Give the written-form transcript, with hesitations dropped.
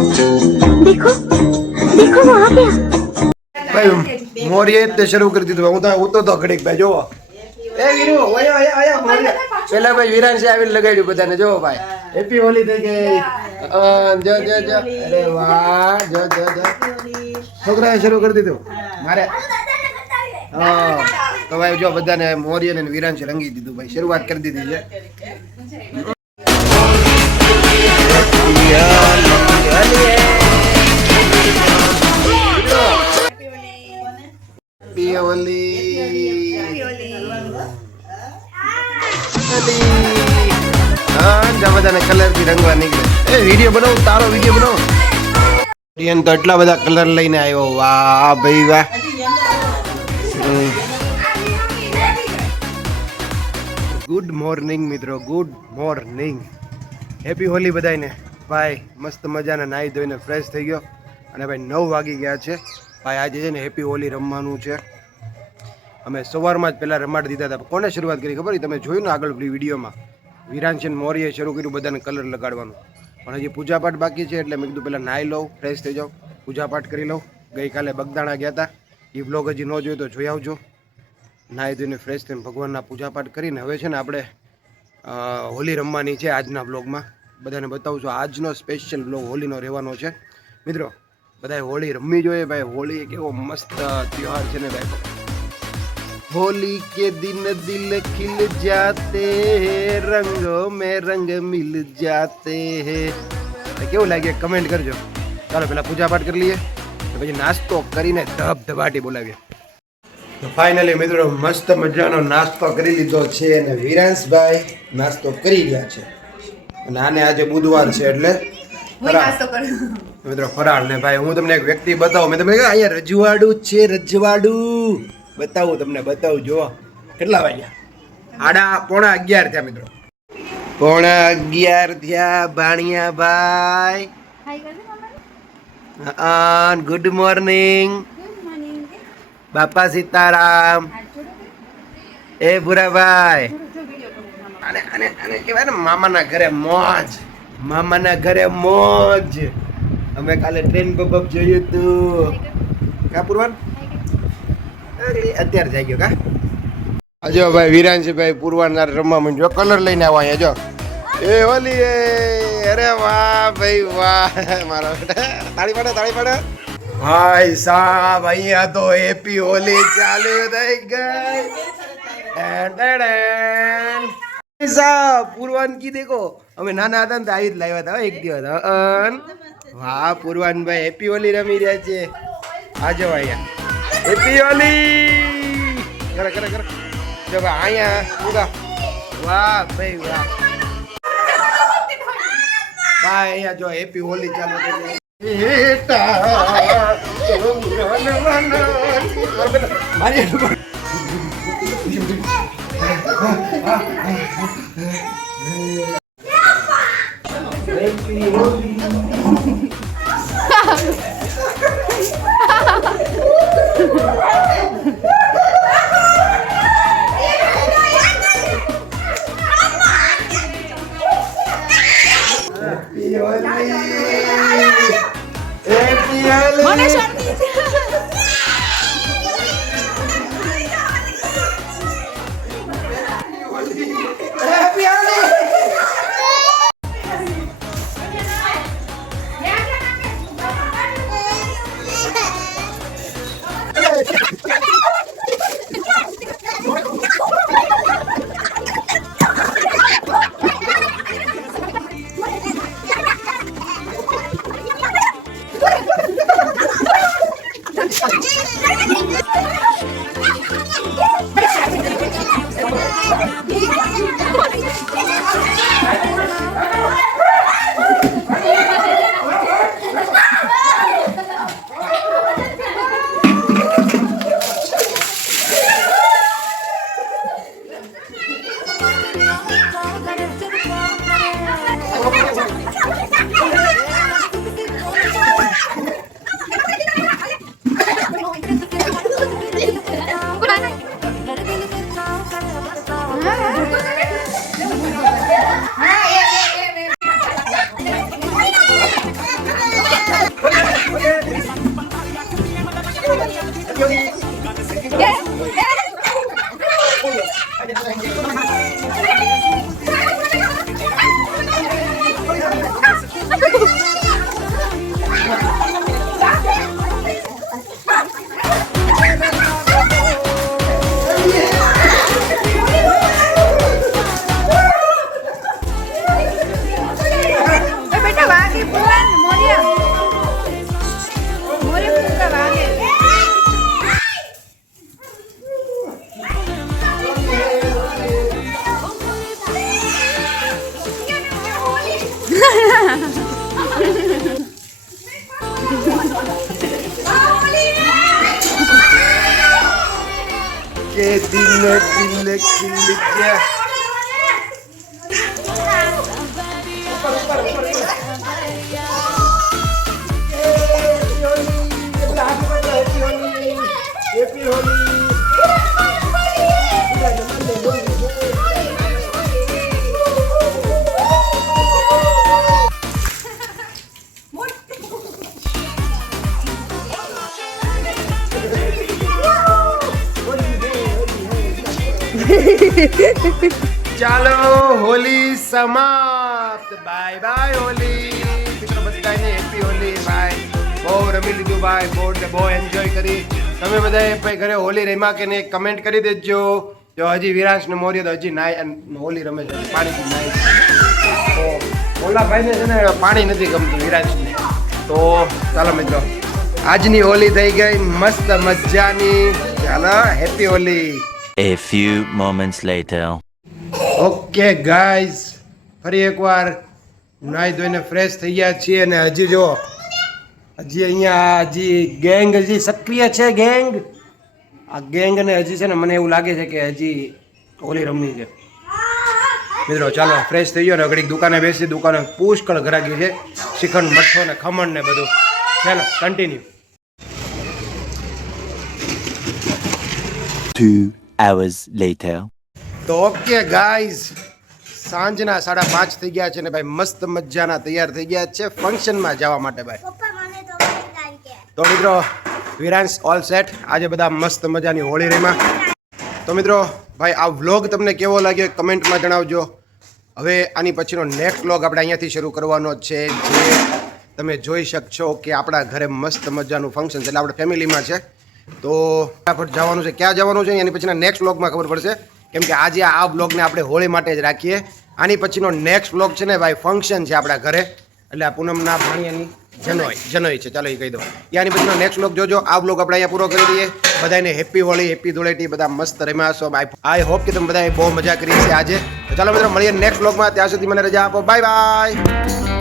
देखो देखो वो आ गया। ભાઈ મોરીએ તે શરૂ કરી દીધું. હું તો ઉતો ઘડીક ભાઈ જોવો. એ વીરુ ઓય ઓય ઓય મોરી. પેલા ભાઈ વિરાન છે આવીને લગાડ્યું બધાને જોવો ભાઈ. હેપી હોલી થઈ ગઈ. જો જો જો. અરે વાહ જો જો જો. છોકરાએ શરૂ કરી દીધું. મારે હા તો ભાઈ જો બધાને મોરી અને વિરાન છે રંગી દીધું ભાઈ. શરૂઆત કરી દીધી છે. હેપી બધાને કલર થી રંગવા નીકળે. એ વિડીયો બનાવ, તારો વિડીયો બનાવ. તો એટલા બધા કલર લઈને આવ્યો. વાહ ભાઈ વાહ. ગુડ મોર્નિંગ મિત્રો, ગુડ મોર્નિંગ. હેપી હોલી બધાને. ભાઈ મસ્ત મજાના નાહી ધોઈને ફ્રેશ થઈ ગયો અને ભાઈ 9 વાગી ગયા છે. ભાઈ આજે છે ને હેપી હોલી રમવાનું છે. અમે સવારમાં જ પહેલાં રમાડી દીધા હતા. કોને શરૂઆત કરી ખબર? તમે જોયું ને આગળ વિડીયોમાં વિરાંશન મોરીએ શરૂ કર્યું બધાને કલર લગાડવાનું. પણ હજી પૂજાપાઠ બાકી છે એટલે મેં કીધું પહેલાં નાહી લઉં, ફ્રેશ થઈ જાઉં, પૂજાપાઠ કરી લઉં. ગઈકાલે બગદાણા ગયા હતા, એ બ્લોગ હજી ન જોયો તો જોઈ આવજો. નાહી ધોઈને ફ્રેશ થઈને ભગવાનના પૂજાપાઠ કરીને હવે છે ને આપણે હોલી રમવાની છે. આજના બ્લોગમાં બધાને બતાવું છું. આજનો સ્પેશિયલ બ્લોગ હોલીનો રહેવાનો છે મિત્રો. બધાએ હોળી રમવી જોઈએ ભાઈ. હોળી એક એવો મસ્ત તહેવાર છે ને ભાઈ. होली के दिन दिल खिल जाते हैं, रंगों में रंग मिल जाते हैं. કેવું લાગે કમેન્ટ કરજો. ચાલો પેલા પૂજા પાઠ કરી લઈએ પછી નાસ્તો કરીને ધબધબાટી બોલાવીએ. તો ફાઇનલી મિત્રો મસ્ત મજાનો નાસ્તો કરી લીધો છે અને વિરાંશભાઈ નાસ્તો કરી રહ્યા છે. અને આને આજે બુધવાર છે એટલે મિત્રો ફરાળ ને ભાઈ હું તમને એક વ્યક્તિ બતાવું. મેં તમને કહ્યું અહીંયા રજવાડું છે, રજવાડું બતાવું તમને, બતાવું. જો કેટલા વાગ્યા? 11:30 થયા મિત્રો. 11:30 થયા. ભાણિયા ભાઈ ગુડ મોર્નિંગ. બાપા સીતારામ. એ ભૂરાભાઈ આને આને આને કહેવાય ને મામાના ઘરે મોજ. મામાના ઘરે મોજ. અમે કાલે ટ્રેન બબબ જોયું તું કા પૂરવાન? અત્યારે થઈ ગયો કા? અજો ભાઈ વિરાંશભાઈ પૂરવાના રમવા માંડ્યો. કલર લઈને આવ્યા અહીંયા જો. એ હોલી એ. અરે વાહ ભાઈ વાહ. મારા તાળી પાડે, તાળી પાડે. ભાઈ સાહેબ અહીંયા તો હેપી હોલી ચાલુ થઈ ગઈ. સાહેબ પૂરવાન કી દેખો. અમે નાના હતા ને તો આવી જ લાવ્યા હતા એક દિવસ. વાહ પૂરવાનભાઈ હેપી હોલી રમી રહ્યા છે. આજો અહીંયા હેપી હોલી કરે કરે કરે. જો ભાઈ અહીંયા ઉગા. વાહ ભાઈ વાહ. ભાઈ અહીંયા જો હેપી હોલી ચાલુ થઈ ગઈ. કિલ્લે કિલ્લે હેપી હોલી ચાલો હોલી સમાપ્ત બાય બાય હોલી મિત્રો બધાને હેપી હોલી ભાઈ બહુ રમી લીધું ભાઈ બહુ એન્જોય કરી તમે બધાએ ભાઈ ઘરે હોલી રમ્યા કે નહીં કમેન્ટ કરી દેજો જો હજી વિરાંશ ને મોર્ય તો હજી નાય હોલી રમે છે પાણીથી નાય તો ઓલા ભાઈને છે ને પાણી નથી ગમતું વિરાંશને તો ચાલો મિત્રો આજની હોલી થઈ ગઈ મસ્ત મજાની ચાલો happy Holi. A few moments later. Okay guys ફરી એકવાર નાઈ ધોઈને ફ્રેશ થઈ ગયા છીએ અને હજી જો હજી અહીંયા હજી ગેંગ હજી સક્રિય છે ગેંગ આ ગેંગ અને હજી છે ને મને એવું લાગે છે કે હજી હોલી રમવી છે મિત્રો ચાલો ફ્રેશ થઈ ગયો ને ઘડીક દુકાને બેસી દુકાને પુષ્કળ ઘરાકી છે શ્રીખંડ મઠ્ઠો ને ખમણ ને બધું ચાલો કન્ટિન્યુ. 2 hours later. તો ઓકે ગાઈઝ સાંજના 5:30 થઈ ગયા છે ને ભાઈ મસ્ત મજાના તૈયાર થઈ ગયા છે ફંક્શનમાં જવા માટે ભાઈ. તો મિત્રો વિરાંશ ઓલ સેટ આજે બધા મસ્ત મજાની હોળી રમ્યા. તો મિત્રો ભાઈ આ વ્લોગ તમને કેવો લાગ્યો કમેન્ટમાં જણાવજો. હવે આની પછીનો નેક્સ્ટ વ્લોગ આપણે અહીંયાથી શરૂ કરવાનો છે જે તમે જોઈ શકશો કે આપણા ઘરે મસ્ત મજાનું ફંક્શન છે એટલે આપણે ફેમિલીમાં છે તો ફટાફટ જવાનું છે ક્યાં જવાનું છે એની પછીના નેક્સ્ટ વ્લોગમાં ખબર પડશે કેમ કે આજે આ વ્લોગને આપણે હોળી માટે જ રાખીએ. આની પછીનો નેક્સ્ટ વ્લોગ છે ને ભાઈ ફંક્શન છે આપણા ઘરે એટલે આ પૂનમના ભાણિયાની જનોઈ છે ચાલો એ કહી દો આની પછીનો નેક્સ્ટ વ્લોગ જોજો. આ વ્લોગ આપણે અહીંયા પૂરો કરી દઈએ. બધાને હેપી હોળી હેપી ધૂળેટી બધા મસ્ત રમ્યા છો. આઈ હોપ કે તમે બધાએ બહુ મજા કરી છે આજે. તો ચાલો મિત્રો મળીએ નેક્સ્ટ વ્લોગમાં ત્યાં સુધી મને રજા આપો બાય બાય.